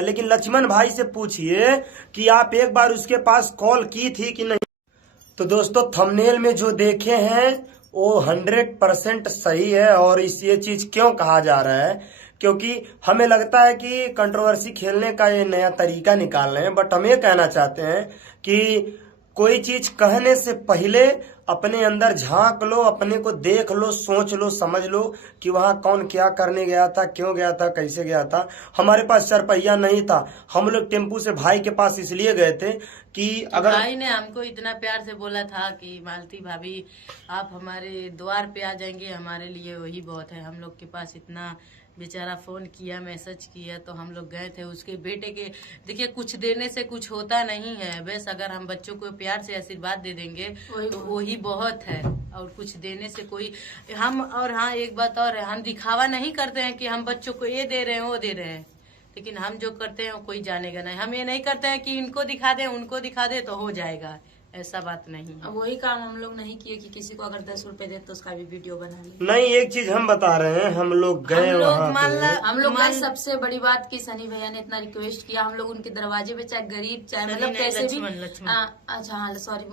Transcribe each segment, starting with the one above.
हैं, लेकिन लक्ष्मण भाई से पूछिए कि आप एक बार उसके पास कॉल की थी कि नहीं। तो दोस्तों थंबनेल में जो देखे हैं वो 100% सही है। और इस ये चीज क्यों कहा जा रहा है, क्योंकि हमें लगता है कि कंट्रोवर्सी खेलने का ये नया तरीका निकाल रहे हैं, बट हम ये कहना चाहते हैं कि कोई चीज कहने से पहले अपने अंदर झांक लो, अपने को देख लो, सोच लो, समझ लो कि वहां कौन क्या करने गया था, क्यों गया था, कैसे गया था। हमारे पास चारपहिया नहीं था, हम लोग टेम्पू से भाई के पास इसलिए गए थे कि अगर भाई ने हमको इतना प्यार से बोला था कि मालती भाभी आप हमारे द्वार पे आ जाएंगे, हमारे लिए वही बहुत है। हम लोग के पास इतना बेचारा फोन किया, मैसेज किया, तो हम लोग गए थे उसके बेटे के। देखिए कुछ देने से कुछ होता नहीं है, बस अगर हम बच्चों को प्यार से आशीर्वाद दे देंगे तो वही बहुत है। और कुछ देने से कोई हम, और हाँ एक बात और है, हम दिखावा नहीं करते हैं कि हम बच्चों को ये दे रहे हैं वो दे रहे हैं, लेकिन हम जो करते हैं वो कोई जानेगा नहीं। हम ये नहीं करते हैं कि इनको दिखा दें उनको दिखा दे तो हो जाएगा, ऐसा बात नहीं। अब वही काम हम लोग नहीं किए कि किसी को अगर 10 रुपए दे तो उसका भी वीडियो बना ले। नहीं, एक चीज हम बता रहे हैं, हम लोग गए वहाँ पे। हम लोग गए, सबसे बड़ी बात की सनी भैया ने इतना रिक्वेस्ट किया, हम लोग उनके दरवाजे पे चाहे गरीब चाहे मतलब कैसे भी, अच्छा हाँ सॉरी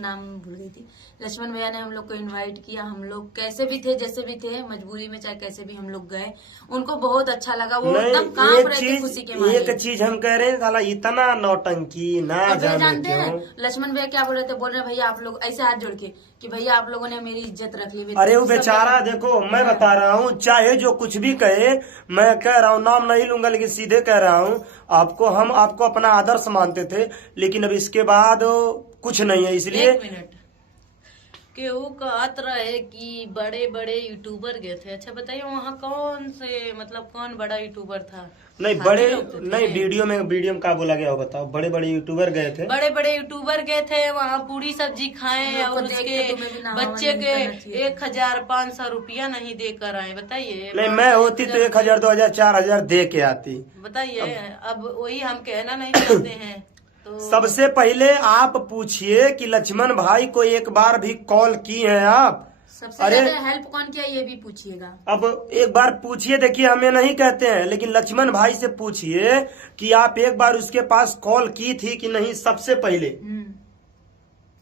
नाम भूल गई थी, लक्ष्मण भैया ने हम लोग को इन्वाइट किया। हम लोग कैसे भी थे, जैसे भी थे, मजबूरी में चाहे कैसे भी हम लोग गए, उनको बहुत अच्छा लगा। वो एकदम कांप रहे थे खुशी के मारे। एक चीज हम कह रहे हैं, साला इतना नौटंकी ना जानते हैं लक्ष्मण भैया क्या बोल रहे थे, बोल रहे भैया आप लोग ऐसे हाथ जोड़ के कि भैया आप लोगों ने मेरी इज्जत रख ली। अरे वो बेचारा, देखो मैं बता रहा हूँ, चाहे जो कुछ भी कहे, मैं कह रहा हूँ, नाम नहीं लूंगा लेकिन सीधे कह रहा हूँ आपको, हम आपको अपना आदर्श मानते थे, लेकिन अब इसके बाद कुछ नहीं है। इसलिए एक मिनट के वो कहत रहे कि बड़े बड़े यूट्यूबर गए थे। अच्छा बताइए वहाँ कौन से, मतलब कौन बड़ा यूट्यूबर था? नहीं बड़े नहीं, वीडियो में क्या बोला गया हो बताओ। बड़े बड़े यूट्यूबर गए थे, बड़े बड़े यूट्यूबर गए थे वहाँ, पूरी सब्जी खाएं और उसके बच्चे के 1,500 रुपया नहीं देकर आए। बताइए नहीं मैं होती तो 1,000 2,000 4,000 दे के आती। बताइए अब वही हम कहना नहीं चाहते हैं। तो सबसे पहले आप पूछिए कि लक्ष्मण भाई को एक बार भी कॉल की है आप? सबसे ज्यादा हेल्प कौन किया ये भी पूछिएगा। अब एक बार पूछिए, देखिए हमें नहीं कहते हैं, लेकिन लक्ष्मण भाई से पूछिए कि आप एक बार उसके पास कॉल की थी कि नहीं। सबसे पहले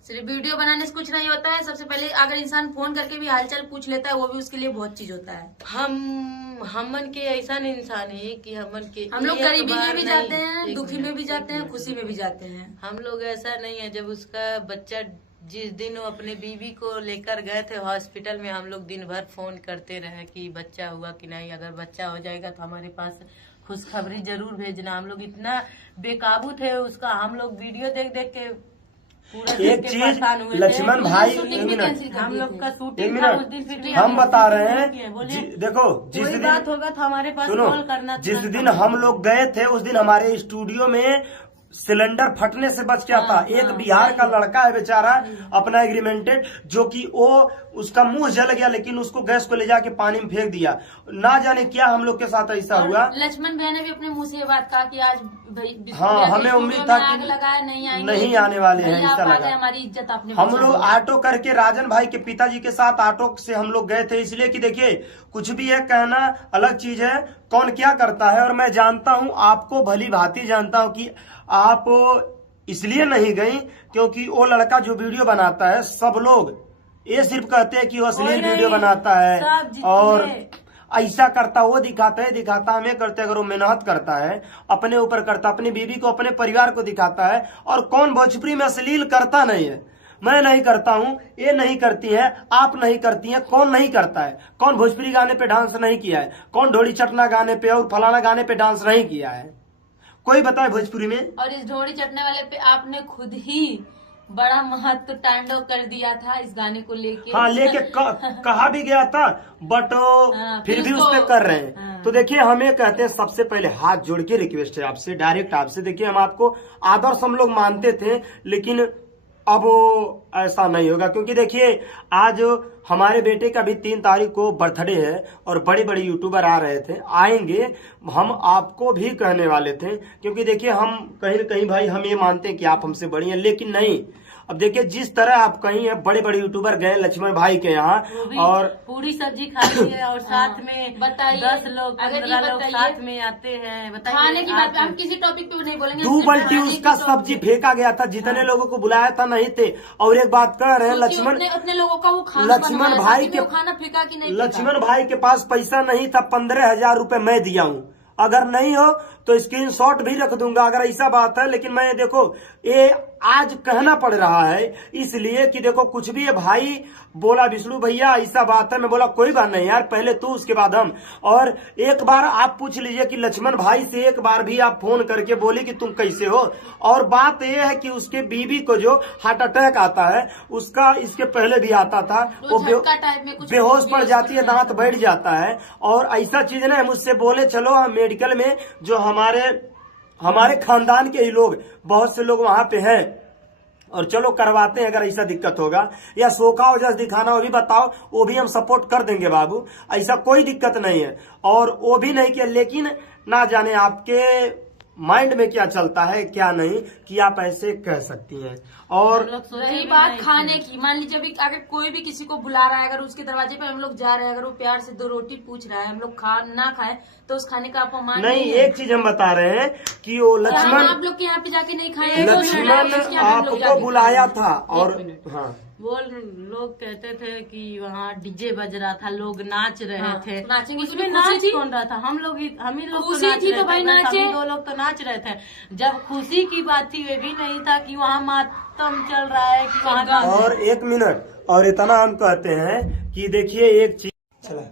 सिर्फ वीडियो बनाने से कुछ नहीं होता है, सबसे पहले अगर इंसान फोन करके भी हालचाल पूछ लेता है वो भी उसके लिए बहुत चीज होता है। हमन के ऐसा इंसान है कि हम लोग गरीबी में भी जाते हैं, दुखी में भी जाते हैं, खुशी में भी जाते हैं। हम लोग ऐसा नहीं है। जब उसका बच्चा, जिस दिन वो अपने बीवी को लेकर गए थे हॉस्पिटल में, हम लोग दिन भर फोन करते रहे कि बच्चा हुआ कि नहीं, अगर बच्चा हो जाएगा तो हमारे पास खुशखबरी जरूर भेजना। हम लोग इतना बेकाबू थे उसका, हम लोग वीडियो देख देख के एक चीज लक्ष्मण भाई, हम लोग का शूटिंग उस दिन फिर हम बता रहे हैं, देखो जिस दिन बात होगा तो हमारे पास कॉल करना। जिस दिन हम लोग गए थे उस दिन हमारे स्टूडियो में सिलेंडर फटने से बच गया था। एक बिहार का लड़का है बेचारा, अपना एग्रीमेंटेड, जो कि वो उसका मुंह जल गया, लेकिन उसको गैस को ले जाके पानी में फेंक दिया। ना जाने क्या हम लोग के साथ ऐसा हुआ। लक्ष्मण भैया ने भी अपने मुंह से ये बात कहा कि आज भाई हाँ हमें उम्मीद था कि नहीं आने वाले हैं, ऐसा लगा। हमारी इज्जत आपने, हम लोग ऑटो करके राजन भाई के पिताजी के साथ ऑटो से हम लोग गए थे, इसलिए कि देखिए कुछ भी है, कहना अलग चीज है, कौन क्या करता है। और मैं जानता हूँ, आपको भली भांति जानता हूँ कि आप इसलिए नहीं गई क्योंकि वो लड़का जो वीडियो बनाता है, सब लोग ये सिर्फ कहते हैं कि वो अश्लील वीडियो बनाता है और ऐसा करता, वो दिखाता हमें करते। अगर वो मेहनत करता है, अपने ऊपर करता, अपनी बीवी को, अपने परिवार को दिखाता है। और कौन भोजपुरी में अश्लील करता नहीं है? मैं नहीं करता हूँ, ये नहीं करती है, आप नहीं करती हैं, कौन नहीं करता है? कौन भोजपुरी गाने पे डांस नहीं किया है? कौन ढोली चटना गाने पे और फलाना गाने पे डांस नहीं किया है? कोई बताए भोजपुरी में? और इस ढोली चटने वाले पे आपने खुद ही बड़ा महत्व तांडव कर दिया था इस गाने को लेके। हाँ लेके कहा भी गया था, बट फिर भी उस पे कर रहे हैं। तो देखिए हमें कहते हैं, सबसे पहले हाथ जोड़ के रिक्वेस्ट है आपसे, डायरेक्ट आपसे। देखिए हम आपको आदर्श हम लोग मानते थे, लेकिन अब ऐसा नहीं होगा, क्योंकि देखिए आज हमारे बेटे का भी 3 तारीख को बर्थडे है और बड़े बड़े यूट्यूबर आ रहे थे, आएंगे, हम आपको भी कहने वाले थे। क्योंकि देखिए हम कहीं न कहीं भाई हम ये मानते हैं कि आप हमसे बड़ी हैं, लेकिन नहीं, अब देखिए जिस तरह आप कहीं है, बड़े बड़े यूट्यूबर गए लक्ष्मण भाई के यहाँ और पूरी सब्जी खा लिए और साथ में बताइए 10 लोग 15 लोग साथ में आते हैं। बताइए खाने की बात हम किसी टॉपिक पे नहीं बोलेंगे। 2 बाल्टी उसका सब्जी फेंका गया था, जितने लोगों को बुलाया था नहीं थे। और एक बात कह रहे हैं लक्ष्मण उतने लोगों का वो खाना लक्ष्मण भाई के खाना फेंका कि नहीं? लक्ष्मण भाई के पास पैसा नहीं था, 15,000 रुपए मैं दिया हूँ। अगर नहीं हो तो स्क्रीनशॉट भी रख दूंगा अगर ऐसा बात है। लेकिन मैं देखो ये आज कहना पड़ रहा है इसलिए कि देखो कुछ भी है भाई बोला विष्णु भैया ऐसा बात है, मैं बोला कोई बात नहीं यार, पहले तू उसके बाद हम। और एक बार आप पूछ लीजिए कि लक्ष्मण भाई से एक बार भी आप फोन करके बोले कि तुम कैसे हो। और बात यह है कि उसके बीवी को जो हार्ट अटैक आता है उसका इसके पहले भी आता था, वो बेहोश पड़ जाती है, दांत बैठ जाता है। और ऐसा चीज ना मुझसे बोले चलो हम मेडिकल में जो हमारे खानदान के ही लोग बहुत से लोग वहां पे हैं और चलो करवाते हैं अगर ऐसा दिक्कत होगा या सोखा हो जैसे दिखाना वो भी बताओ, वो भी हम सपोर्ट कर देंगे बाबू, ऐसा कोई दिक्कत नहीं है। और वो भी नहीं किया, लेकिन ना जाने आपके माइंड में क्या चलता है क्या नहीं कि आप ऐसे कह सकती हैं। और रही बात खाने की, मान लीजिए अभी अगर कोई भी किसी को बुला रहा है, अगर उसके दरवाजे पे हम लोग जा रहे हैं, अगर वो प्यार से 2 रोटी पूछ रहा है, हम लोग ना खाए तो उस खाने का अपमान नहीं। एक चीज हम बता रहे हैं कि वो लक्ष्मण आप लोग के यहाँ पे जाके नहीं खाए, लक्ष्मण आपको बुलाया था। और हाँ वो लोग कहते थे कि वहाँ डीजे बज रहा था, लोग नाच रहे थे, नाचेंगे उसमें नाच कौन रहा था? हम ही लोग तो नाच रहे थे, सभी 2 लोग तो नाच रहे थे। जब खुशी की बात थी वे भी नहीं था कि वहाँ मातम चल रहा है कि वहाँ। और 1 मिनट और इतना हम कहते हैं कि देखिए एक चीज चला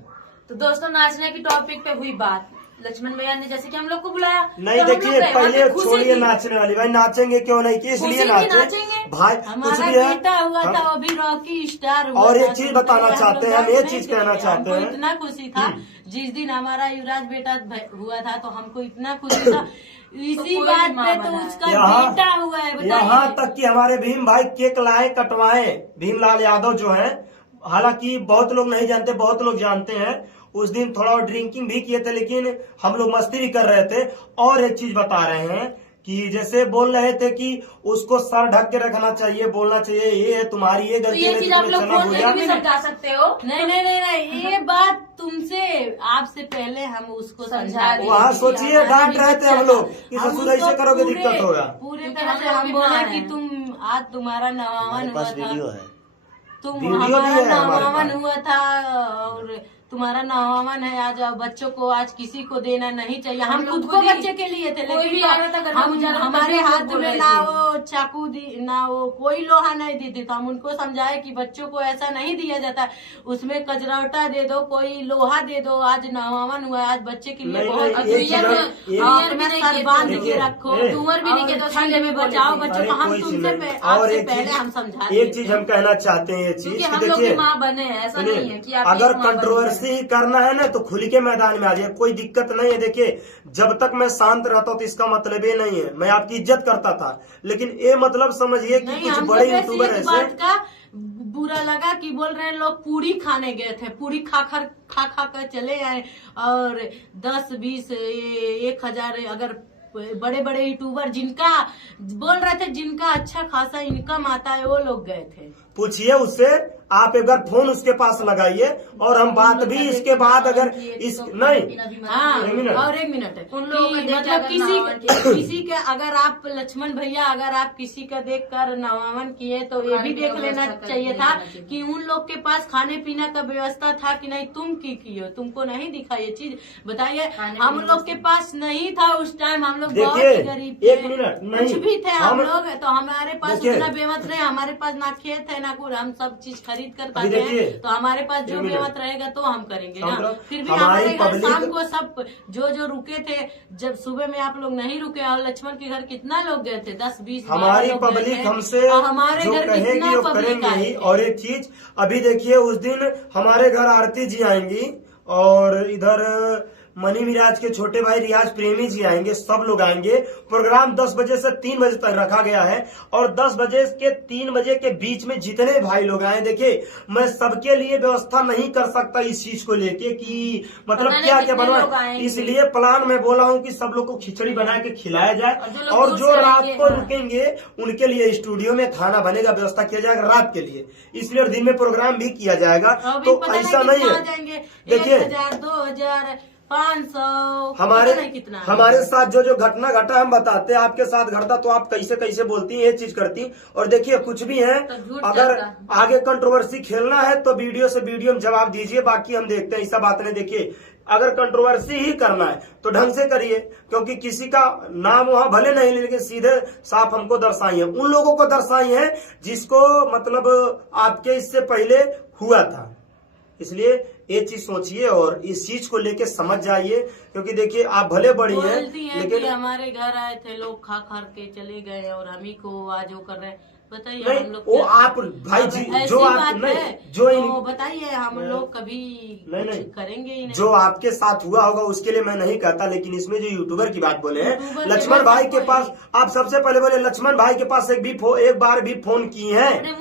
तो दोस्तों नाचने की टॉपिक पे हुई बात, लक्ष्मण भैया ने जैसे कि हम लोग को बुलाया नहीं। देखिए पहले छोड़िए नाचने वाली, भाई नाचेंगे क्यों नहीं, कि इसलिए नाचेंगे भाई कुछ हमारा भी है। बेटा हुआ था वो भी रॉकी स्टार हुआ और था, एक चीज बताना चाहते हैं, हम ये चीज कहना चाहते हैं, इतना खुशी था जिस दिन हमारा युवराज बेटा हुआ था तो हमको इतना खुशी था इसी बात पे तो उसका बेटा हुआ है। यहाँ तक कि हमारे भीम भाई केक लाए कटवाए, भीमलाल यादव जो है, हालांकि बहुत लोग नहीं जानते बहुत लोग जानते हैं। उस दिन थोड़ा ड्रिंकिंग भी किए थे लेकिन हम लोग मस्ती भी कर रहे थे। और एक चीज बता रहे हैं कि जैसे बोल रहे थे कि उसको सर ढक के रखना चाहिए, बोलना चाहिए ये है तुम्हारी ये गलती है, चीज आप लोग फोन में भी समझा सकते हो। नहीं ये बात तुमसे आपसे पहले हम उसको समझा वहाँ सोचिए डांट रहे थे हम लोग कि ससुर ऐसे करोगे दिक्कत होगा। पूरे तरह से हम बोला कि तुम आज तुम्हारा नवावन हुआ था, तुम हमारा नवावन हुआ था और तुम्हारा नवावन है आज, बच्चों को आज किसी को देना नहीं चाहिए। हम खुद को बच्चे के लिए थे लेकिन हमारे हाथ में ना वो चाकू ना वो कोई लोहा नहीं दी थी, तो हम उनको समझाए कि बच्चों को ऐसा नहीं दिया जाता, उसमें कजरौटा दे दो, कोई लोहा दे दो, आज नवावन हुआ आज बच्चे के लिए बहुत सर बांध के रखो, उम्र भी नहीं के तो ठंड में बचाओ बच्चों को। हम तुमसे आपसे पहले हम समझा एक चीज हम कहना चाहते हैं, ये चीज हम लोग की माँ बने हैं, ऐसा नहीं है कि अगर कंट्रोवर्सी करना है ना तो खुल के मैदान में आ जाए, कोई दिक्कत नहीं है। देखिए जब तक मैं शांत रहता हूँ तो इसका मतलब ये नहीं है मैं आपकी इज्जत करता था, लेकिन ये मतलब समझिए कि कुछ बड़े यूट्यूबर ऐसे बुरा लगा कि बोल रहे हैं लोग पूरी खाने गए थे, पूरी खा कर चले आए और 10-20 1,000 अगर बड़े बड़े यूट्यूबर जिनका बोल रहे थे जिनका अच्छा खासा इनकम आता है वो लोग गए थे। पूछिए उससे, आप एक बार फोन उसके पास लगाइए और हम बात भी इसके बाद अगर इस नहीं हाँ और 1 मिनट मतलब किसी के अगर आप लक्ष्मण भैया अगर आप किसी का देखकर नवावन किए तो ये भी देख लेना चाहिए था कि उन लोग के पास खाने पीने का व्यवस्था था कि नहीं, तुम की किए तुमको नहीं दिखा ये चीज बताइए। हम लोग के पास नहीं था उस टाइम, हम लोग बहुत गरीब थे, कुछ भी थे हम लोग, तो हमारे पास उतना बेमत रहे, हमारे पास ना खेत है ना कुछ, हम सब चीज खरीद कर पाते हैं, तो हमारे पास जो बेमत रहेगा तो हम करेंगे ना। फिर भी हमारे घर शाम को सब जो रुके थे, जब सुबह में आप लोग नहीं रुके और लक्ष्मण के घर कितना लोग गए थे 10-20 हमारी पब्लिक हमसे हमारे जो घर कहेगी वो करेंगे ही। और एक चीज अभी देखिए उस दिन हमारे घर आरती जी आएंगी और इधर मनी मिराज के छोटे भाई रियाज प्रेमी जी आएंगे, सब लोग आएंगे। प्रोग्राम 10 बजे से 3 बजे तक रखा गया है और 10 बजे के 3 बजे के बीच में जितने भाई लोग आए, देखिए मैं सबके लिए व्यवस्था नहीं कर सकता इस चीज को लेके कि मतलब क्या क्या बनवा, इसलिए प्लान में बोला हूँ कि सब लोग को खिचड़ी बना के खिलाया जाए और जो रात को रुकेंगे उनके लिए स्टूडियो में खाना बनेगा, व्यवस्था किया जाएगा रात के लिए, इसलिए दिन में प्रोग्राम भी किया जाएगा। तो ऐसा नहीं है, देखिए 2000 500 हमारे साथ जो घटना घटा हम बताते हैं, आपके साथ घटता तो आप कैसे कैसे बोलती हैं, ये चीज करती। और देखिए कुछ भी है, तो अगर आगे कंट्रोवर्सी खेलना है तो वीडियो से वीडियो में जवाब दीजिए, बाकी हम देखते हैं, ऐसा बात नहीं। देखिए अगर कंट्रोवर्सी ही करना है तो ढंग से करिए, क्योंकि किसी का नाम वहां भले नहीं लेकिन सीधे साफ हमको दर्शाई है, उन लोगों को दर्शाई है जिसको मतलब आपके इससे पहले हुआ था। इसलिए ये चीज सोचिए और इस चीज को लेके समझ जाइए, क्योंकि देखिए आप भले बड़ी हैं लेकिन हमारे घर आए थे लोग, खा के चले गए और हम ही को आज वो कर रहे हैं। बताइए हम लोग, वो आप भाई जी जो आप नहीं जो तो बताइए हम लोग कभी नहीं करेंगे ही नहीं। जो आपके साथ हुआ होगा उसके लिए मैं नहीं कहता, लेकिन इसमें जो यूट्यूबर की बात बोले हैं, लक्ष्मण भाई के पास आप सबसे पहले बोले लक्ष्मण भाई के पास एक बार भी फोन किए हैं,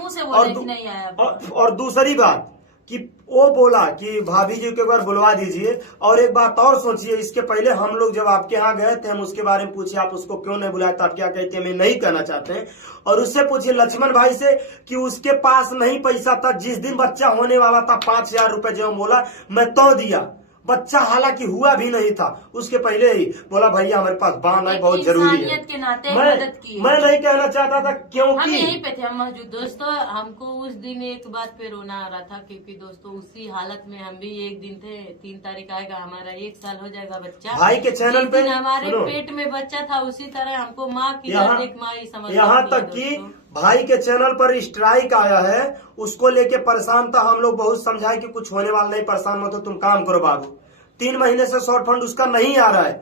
और दूसरी बात कि वो बोला कि भाभी जी को एक बार बुलवा दीजिए। और एक बात और सोचिए, इसके पहले हम लोग जब आपके यहाँ गए थे, हम उसके बारे में पूछे आप उसको क्यों नहीं बुलाया, तो आप क्या कहते हैं मैं नहीं कहना चाहते हैं। और उससे पूछिए लक्ष्मण भाई से कि उसके पास नहीं पैसा था, जिस दिन बच्चा होने वाला था 5000 रुपए जो बोला मैं तो दिया, बच्चा हालांकि हुआ भी नहीं था, उसके पहले ही बोला भैया हमारे पास बांधना बहुत जरूरी है। के नाते मदद की। मैं नहीं कहना चाहता था क्योंकि हम यहीं पे थे, हम मौजूद। दोस्तों हमको उस दिन एक बात पे रोना आ रहा था, क्योंकि दोस्तों उसी हालत में हम भी एक दिन थे। 3 तारीख आएगा हमारा 1 साल हो जाएगा बच्चा। भाई के चैनल पे हमारे पेट में बच्चा था, उसी तरह हमको माँ की माँ समझ, यहाँ तक कि भाई के चैनल पर स्ट्राइक आया है, उसको लेके परेशान था। हम लोग बहुत समझाए कि कुछ होने वाला नहीं, परेशान मत हो, तुम काम करो बाबू। 3 महीने से शॉर्ट फंड उसका नहीं आ रहा है।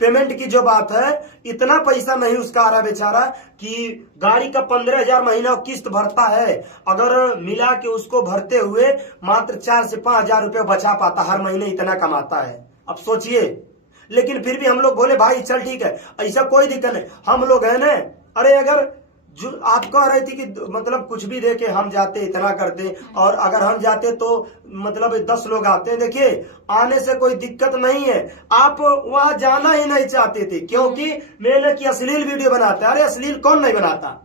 पेमेंट की जो बात है, इतना पैसा नहीं उसका आ रहा बेचारा कि गाड़ी का 15,000 महीना किस्त भरता है, अगर मिला के उसको भरते हुए मात्र 4 से 5,000 रुपये बचा पाता, हर महीने इतना कमाता है। अब सोचिए, लेकिन फिर भी हम लोग बोले भाई चल ठीक है, ऐसा कोई दिक्कत नहीं, हम लोग है ना। अरे अगर जो आप कह रहे थे कि मतलब कुछ भी दे के हम जाते इतना करते, और अगर हम जाते तो मतलब 10 लोग आते हैं, देखिए आने से कोई दिक्कत नहीं है। आप वहां जाना ही नहीं चाहते थे क्योंकि मैंने कि अश्लील वीडियो बनाते। अरे अश्लील कौन नहीं बनाता,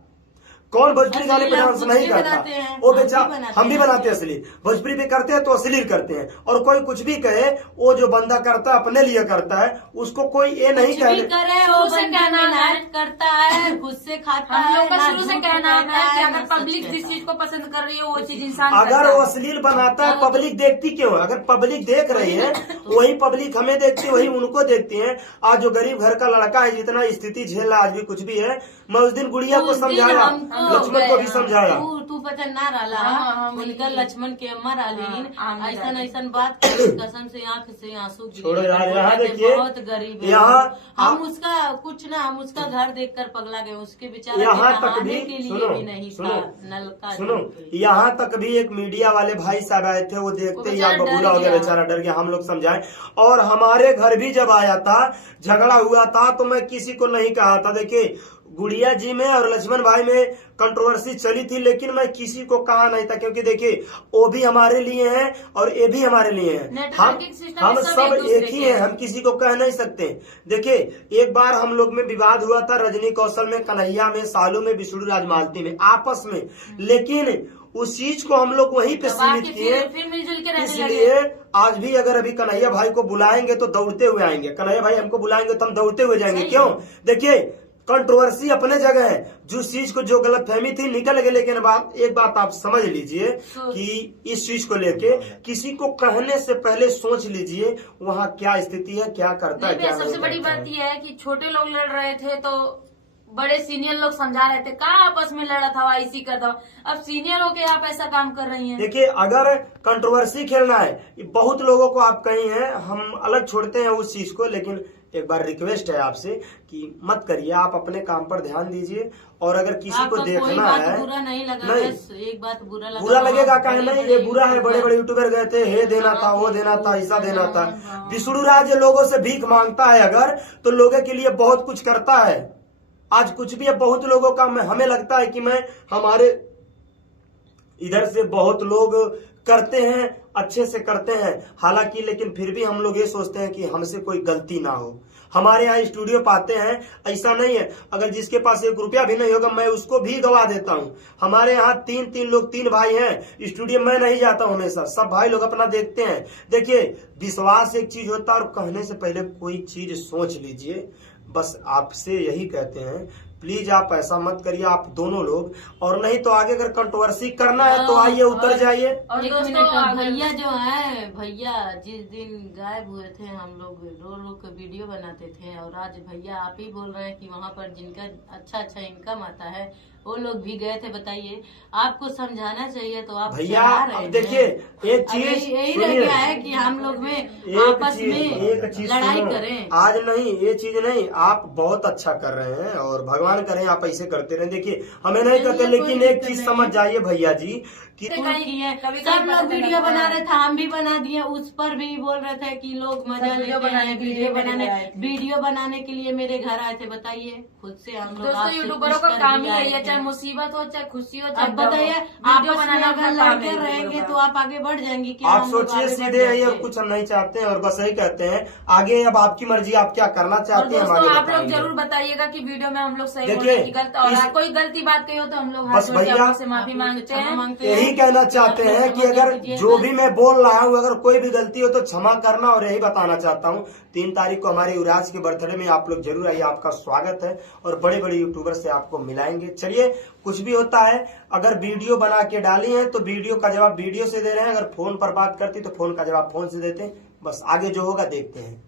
कौन भोजपुरी गाने पे डांस नहीं करता, वो बेचारा हम भी बनाते हैं अश्लील, भोजपुरी पे करते हैं तो अश्लील करते हैं। और कोई कुछ भी कहे, वो जो बंदा करता है अपने लिए करता है, उसको कोई ये नहीं करे, वो मेहनत करता है, खुद से खाता है। हम लोग का शुरू से कहना है कि अगर पब्लिक जिस चीज को पसंद कर रही है वो चीज इंसान अगर वो अश्लील बनाता है, पब्लिक देखती क्यों? अगर पब्लिक देख रही है वही पब्लिक हमें देखती है, वही उनको देखती है। आज जो गरीब घर का लड़का है, जितना स्थिति झेल रहा, आज भी कुछ भी है, मैं उस दिन गुड़िया को समझाया, लक्ष्मण को भी समझाया। तू पता ना रहा उनका लक्ष्मण के अम्मा रालीन ऐसा ऐसा बात कसम से आंख से आंसू छोड़ो यार। यहाँ देखिए, बहुत गरीब है, यहाँ हम उसका कुछ ना, हम उसका घर देखकर पगला गए, उसके बेचारे यहाँ तक भी के लिए भी नहीं था नल का। सुनो, यहाँ तक भी एक मीडिया वाले भाई साहब आए थे, वो देखते ही आप बबूला हो गया, बेचारा डर गया। हम लोग समझाए, और हमारे घर भी जब आया था, झगड़ा हुआ था, तो मैं किसी को नहीं कहा था। देखिए गुड़िया जी में और लक्ष्मण भाई में कंट्रोवर्सी चली थी, लेकिन मैं किसी को कहा नहीं था, क्योंकि देखिए वो भी हमारे लिए हैं और ये भी हमारे लिए हैं। हम सब एक ही हैं, हम किसी को कह नहीं सकते। देखिए एक बार हम लोग में विवाद हुआ था, रजनी कौशल में, कन्हैया में, सालू में, विष्णु राज मालती में, आपस में, लेकिन उस चीज को हम लोग वहीं पे सीमित किए। इसलिए आज भी अगर अभी कन्हैया भाई को बुलाएंगे तो दौड़ते हुए आएंगे, कन्हैया भाई हमको बुलाएंगे तो हम दौड़ते हुए जाएंगे। क्यों? देखिए कंट्रोवर्सी अपने जगह है, जिस चीज को जो गलत फहमी थी निकल गए, लेकिन एक बात आप समझ लीजिए कि इस चीज को लेके किसी को कहने से पहले सोच लीजिए वहाँ क्या स्थिति है, क्या करता है, क्या सबसे बड़ी बात यह है कि छोटे लोग लड़ रहे थे तो बड़े सीनियर लोग समझा रहे थे, कहाँ आपस में लड़ा था, इसी का था। अब सीनियर होके आप ऐसा काम कर रही हैं। देखिए अगर कंट्रोवर्सी खेलना है, बहुत लोगों को आप कही हैं, हम अलग छोड़ते हैं उस चीज को, लेकिन एक बार रिक्वेस्ट है आपसे कि मत करिए, आप अपने काम पर ध्यान दीजिए। और अगर किसी को देखना है, बुरा नहीं लगा, नहीं बस एक बात बुरा लगेगा कहे नहीं, ये बुरा है, बड़े बड़े यूट्यूबर गए थे, हे देना था, वो देना था, ऐसा देना था। विष्णु राज लोगों से भीख मांगता है अगर, तो लोगों के लिए बहुत कुछ करता है। आज कुछ भी है, बहुत लोगों का हमें लगता है कि हमारे इधर से बहुत लोग करते हैं, अच्छे से करते हैं, हालांकि लेकिन फिर भी हम लोग ये सोचते हैं कि हमसे कोई गलती ना हो। हमारे यहाँ स्टूडियो पाते हैं, ऐसा नहीं है, अगर जिसके पास 1 रुपया भी नहीं होगा मैं उसको भी गवा देता हूँ। हमारे यहाँ 3 लोग 3 भाई हैं, स्टूडियो में नहीं जाता हूँ हमेशा, सब भाई लोग अपना देखते हैं। देखिए विश्वास एक चीज होता है, और कहने से पहले कोई चीज सोच लीजिए। बस आपसे यही कहते हैं, प्लीज आप ऐसा मत करिए आप दोनों लोग, और नहीं तो आगे अगर कंट्रोवर्सी करना है तो आइए उतर जाइए। और एक दोस्तों मिनट, भैया जो है, भैया जिस दिन गायब हुए थे हम लोग रो रो के वीडियो बनाते थे, और आज भैया आप ही बोल रहे हैं कि वहाँ पर जिनका अच्छा इनकम आता है वो लोग भी गए थे। बताइए, आपको समझाना चाहिए तो आप भैया अब देखिए एक चीज यही रह गया है कि हम लोग में आपस में एक चीज लड़ाई करें। आज नहीं, ये चीज नहीं, आप बहुत अच्छा कर रहे हैं और भगवान करें आप ऐसे करते रहे। देखिए हमें नहीं कहते, लेकिन एक चीज समझ जाइए भैया जी कि सब लोग वीडियो बना रहे थे, हम भी बना दिए, उस पर भी बोल रहे थे कि लोग मजा लेते हैं वीडियो बनाने के लिए मेरे घर आए थे। बताइए, खुद से हम लोग दोस्तों यूट्यूबरों का काम ही यही है, चाहे मुसीबत हो चाहे खुशी हो, चाहे अब बताइए, वीडियो बनाना अगर लड़के रहेंगे तो आप आगे बढ़ जाएंगे क्या? आप सोचिए सीधे है, और कुछ हम नहीं चाहते हैं, और बस यही कहते हैं आगे अब आपकी मर्जी, आप क्या करना चाहते हैं। दोस्तों आप लोग जरूर बताइएगा कि वीडियो में हम लोग सही बोल रहे हैं कि गलत, और कोई गलती बात कही हो तो हम लोग हाथ जोड़ के आप लोग से माफी मांगते हैं। यही कहना चाहते हैं कि अगर जो भी मैं बोल रहा हूँ अगर कोई भी गलती हो तो क्षमा करना, और यही बताना चाहता हूँ 3 तारीख को हमारे युवराज के बर्थडे में आप लोग जरूर आइए, आपका स्वागत है, और बड़े बड़े यूट्यूबर से आपको मिलाएंगे। चलिए, कुछ भी होता है, अगर वीडियो बना के डाली है तो वीडियो का जवाब वीडियो से दे रहे हैं, अगर फोन पर बात करती तो फोन का जवाब फोन से देते हैं। बस आगे जो होगा देखते हैं।